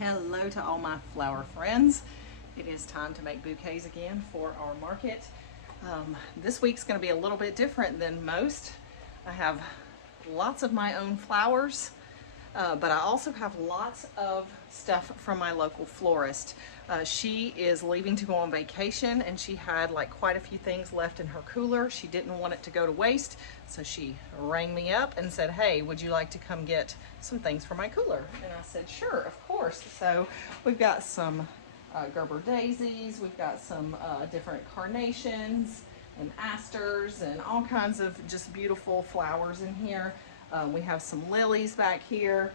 Hello to all my flower friends. It is time to make bouquets again for our market. This week's going to be a little bit different than most. I have lots of my own flowers, but I also have lots of stuff from my local florist. She is leaving to go on vacation, and she had like quite a few things left in her cooler. She didn't want it to go to waste, so she rang me up and said, hey, would you like to come get some things for my cooler? And I said, sure, of course. So we've got some Gerber daisies, we've got some different carnations and asters and all kinds of just beautiful flowers in here. We have some lilies back here.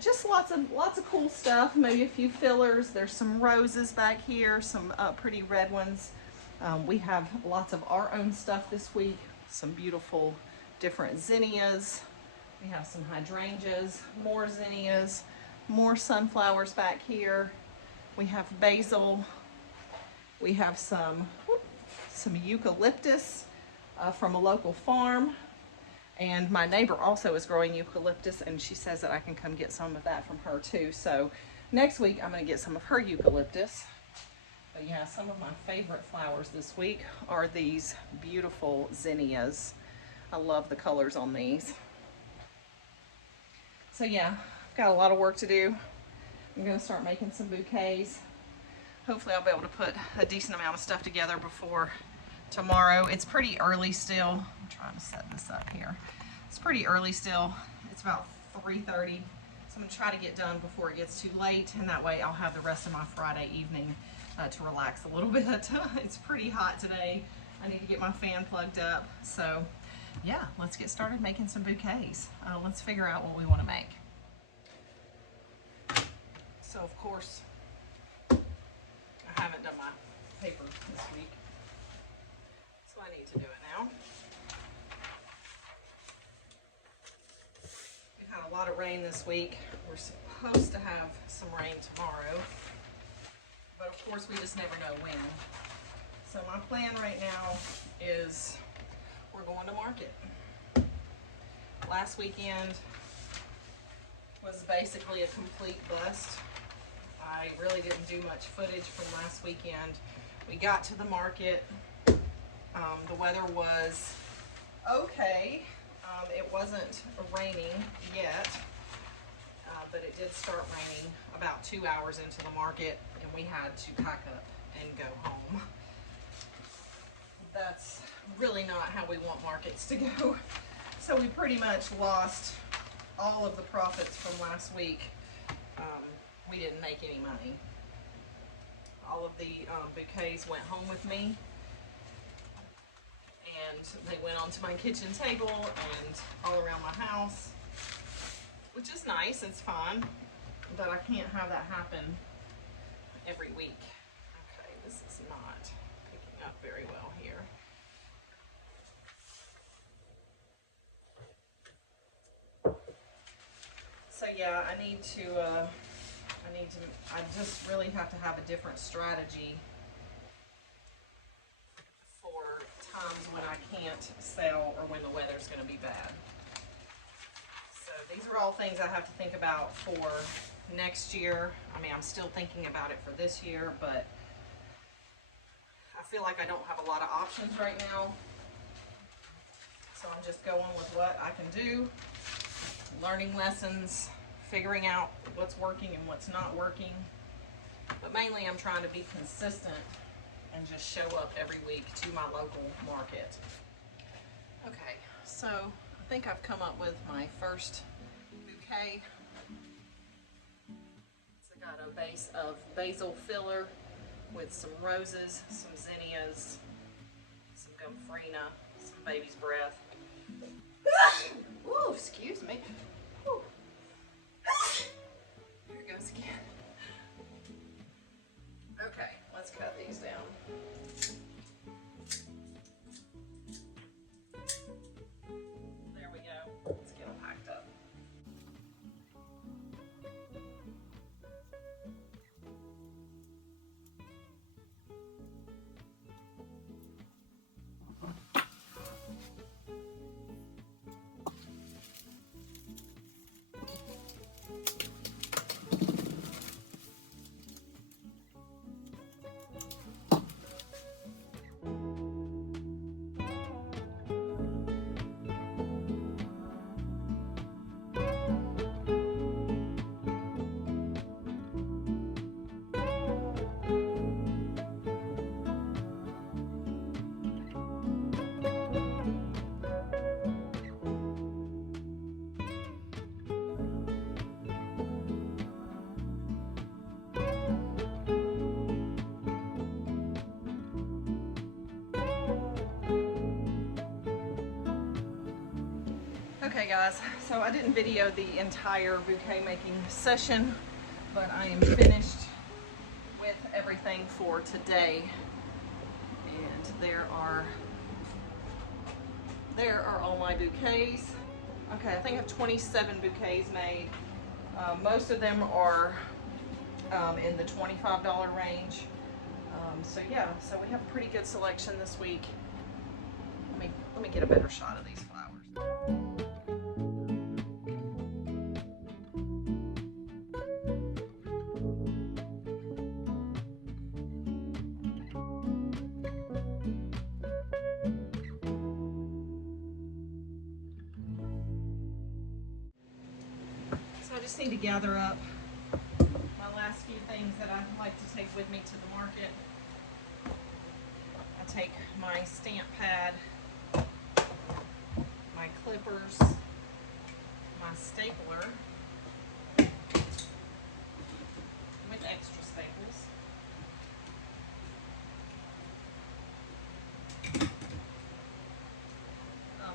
Just lots of cool stuff, maybe a few fillers. There's some roses back here, some pretty red ones. We have lots of our own stuff this week, some beautiful different zinnias. We have some hydrangeas, more zinnias, more sunflowers back here. We have basil. We have some eucalyptus from a local farm. And my neighbor also is growing eucalyptus, and she says that I can come get some of that from her too. So next week I'm going to get some of her eucalyptus. But yeah, some of my favorite flowers this week are these beautiful zinnias. I love the colors on these. So yeah, I've got a lot of work to do. I'm going to start making some bouquets. Hopefully I'll be able to put a decent amount of stuff together before tomorrow. It's pretty early still. I'm trying to set this up here. It's pretty early still. It's about 3:30. So I'm going to try to get done before it gets too late, and that way I'll have the rest of my Friday evening to relax a little bit. It's pretty hot today. I need to get my fan plugged up. So yeah, let's get started making some bouquets. Let's figure out what we want to make. So of course, I haven't done my paper this week. So I need to do it now. We've had a lot of rain this week. We're supposed to have some rain tomorrow, but of course we just never know when. So my plan right now is we're going to market. Last weekend was basically a complete bust. I really didn't do much footage from last weekend. We got to the market. The weather was okay. It wasn't raining yet, but it did start raining about 2 hours into the market, and we had to pack up and go home. That's really not how we want markets to go. So we pretty much lost all of the profits from last week. We didn't make any money. All of the bouquets went home with me, and they went onto my kitchen table and all around my house, which is nice, it's fun, but I can't have that happen every week. Okay, this is not picking up very well here. So yeah, I just really have to have a different strategy for times when I can't sell or when the weather's going to be bad. So these are all things I have to think about for next year. I mean, I'm still thinking about it for this year, but I feel like I don't have a lot of options right now. So I'm just going with what I can do, learning lessons, figuring out what's working and what's not working. But mainly I'm trying to be consistent and just show up every week to my local market. Okay, so I think I've come up with my first bouquet. It's got a base of basil filler with some roses, some zinnias, some gomphrena, some baby's breath. Ooh, excuse me. Ooh. Here it goes again. Okay, let's cut these down. There we go. Let's get them packed up. Okay guys, so I didn't video the entire bouquet making session, but I am finished with everything for today. And there are all my bouquets. Okay, I think I have 27 bouquets made. Most of them are in the $25 range. So yeah, so we have a pretty good selection this week. Let me get a better shot of these flowers. So I just need to gather up my last few things that I'd like to take with me to the market. I take my stamp pad, my clippers, my stapler with extra staples,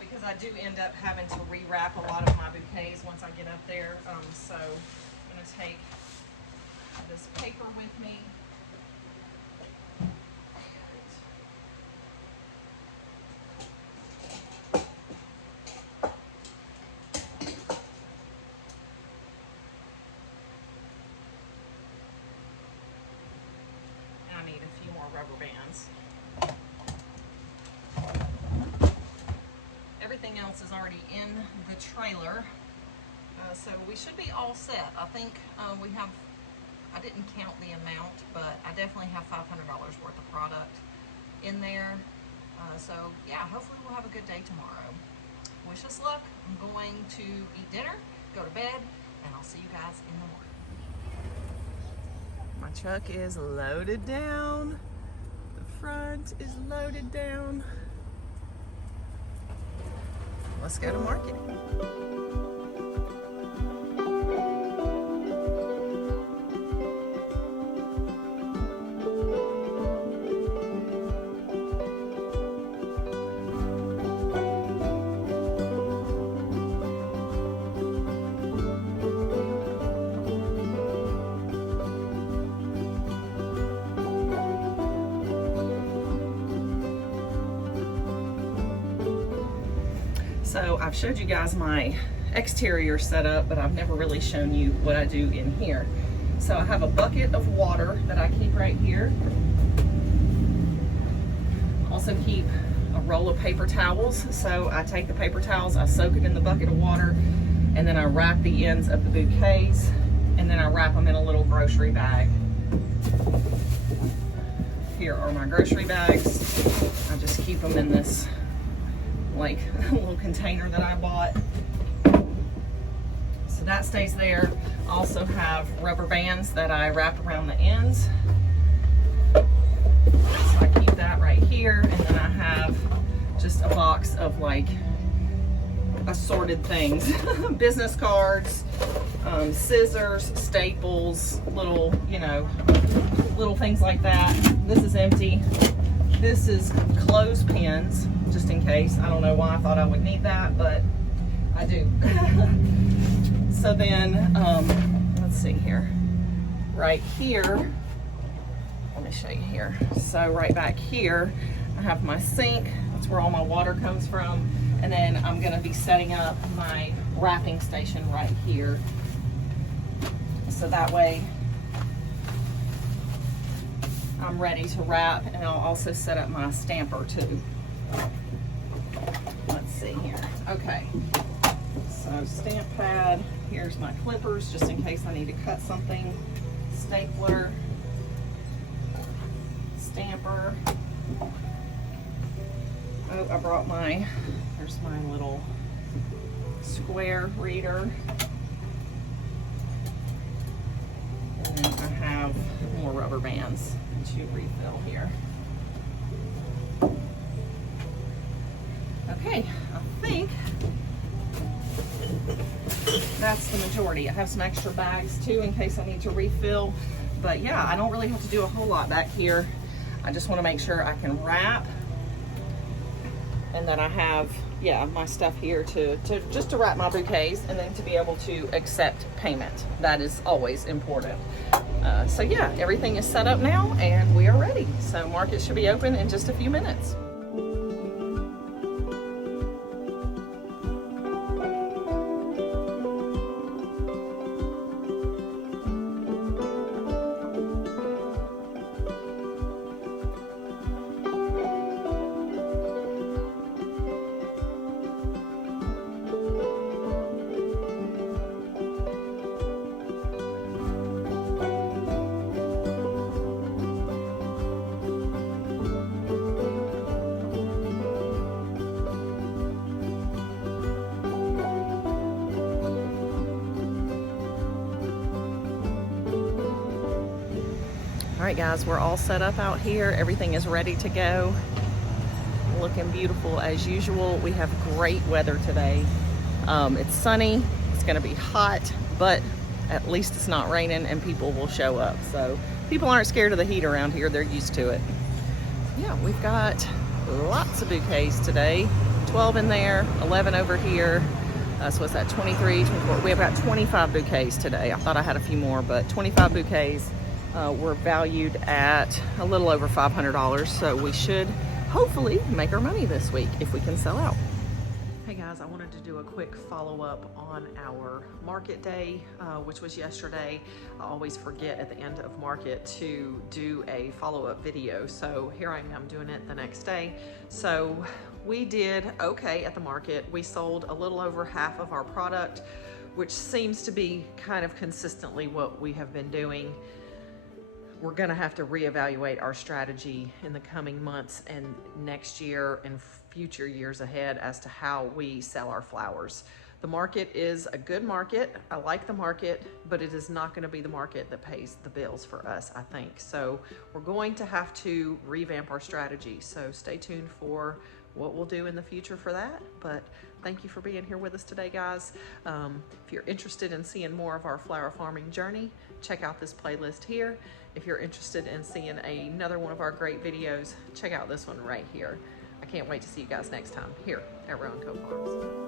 because I do end up having to rewrap a lot of my bouquets once I get up there. So I'm going to take this paper with me. And I need a few more rubber bands. Everything else is already in the trailer, so we should be all set. I think we have, I didn't count the amount, but I definitely have $500 worth of product in there. So yeah, hopefully we'll have a good day tomorrow. Wish us luck. I'm going to eat dinner, go to bed, and I'll see you guys in the morning. My truck is loaded down. The front is loaded down. Let's go to market. So I've showed you guys my exterior setup, but I've never really shown you what I do in here. So I have a bucket of water that I keep right here. Also keep a roll of paper towels. So I take the paper towels, I soak it in the bucket of water, and then I wrap the ends of the bouquets, and then I wrap them in a little grocery bag. Here are my grocery bags. I just keep them in this like a little container that I bought. So that stays there. I also have rubber bands that I wrap around the ends. So I keep that right here. And then I have just a box of like assorted things. Business cards, scissors, staples, little, you know, little things like that. This is empty. This is clothespins, just in case. I don't know why I thought I would need that, but I do. So then, let's see here. Right here, let me show you here. So right back here, I have my sink. That's where all my water comes from. And then I'm gonna be setting up my wrapping station right here. So that way, I'm ready to wrap, and I'll also set up my stamper too. Let's see here. Okay, so stamp pad, here's my clippers just in case I need to cut something, stapler, stamper. Oh, I brought there's my little square reader. And then I have more rubber bands to refill here. Okay, I think that's the majority. I have some extra bags too in case I need to refill, but yeah, I don't really have to do a whole lot back here. I just want to make sure I can wrap And then I have, yeah, my stuff here to just to wrap my bouquets, and then to be able to accept payment. That is always important. So yeah, everything is set up now and we are ready. So market should be open in just a few minutes. All right, guys, we're all set up out here. Everything is ready to go. Looking beautiful as usual. We have great weather today. It's sunny, it's gonna be hot, but at least it's not raining and people will show up. So people aren't scared of the heat around here, they're used to it. Yeah, we've got lots of bouquets today. 12 in there, 11 over here. So what's that, 23, 24? We have got 25 bouquets today. I thought I had a few more, but 25 bouquets. We're valued at a little over $500, so we should hopefully make our money this week if we can sell out. Hey guys, I wanted to do a quick follow-up on our market day, which was yesterday. I always forget at the end of market to do a follow-up video, so here I am doing it the next day. So we did okay at the market. We sold a little over half of our product, which seems to be kind of consistently what we have been doing. We're gonna have to reevaluate our strategy in the coming months and next year and future years ahead as to how we sell our flowers. The market is a good market. I like the market, but it is not gonna be the market that pays the bills for us, I think. So we're going to have to revamp our strategy. So stay tuned for what we'll do in the future for that. But thank you for being here with us today, guys. If you're interested in seeing more of our flower farming journey, check out this playlist here. If you're interested in seeing another one of our great videos, check out this one right here. I can't wait to see you guys next time here at Rowan Co Farms.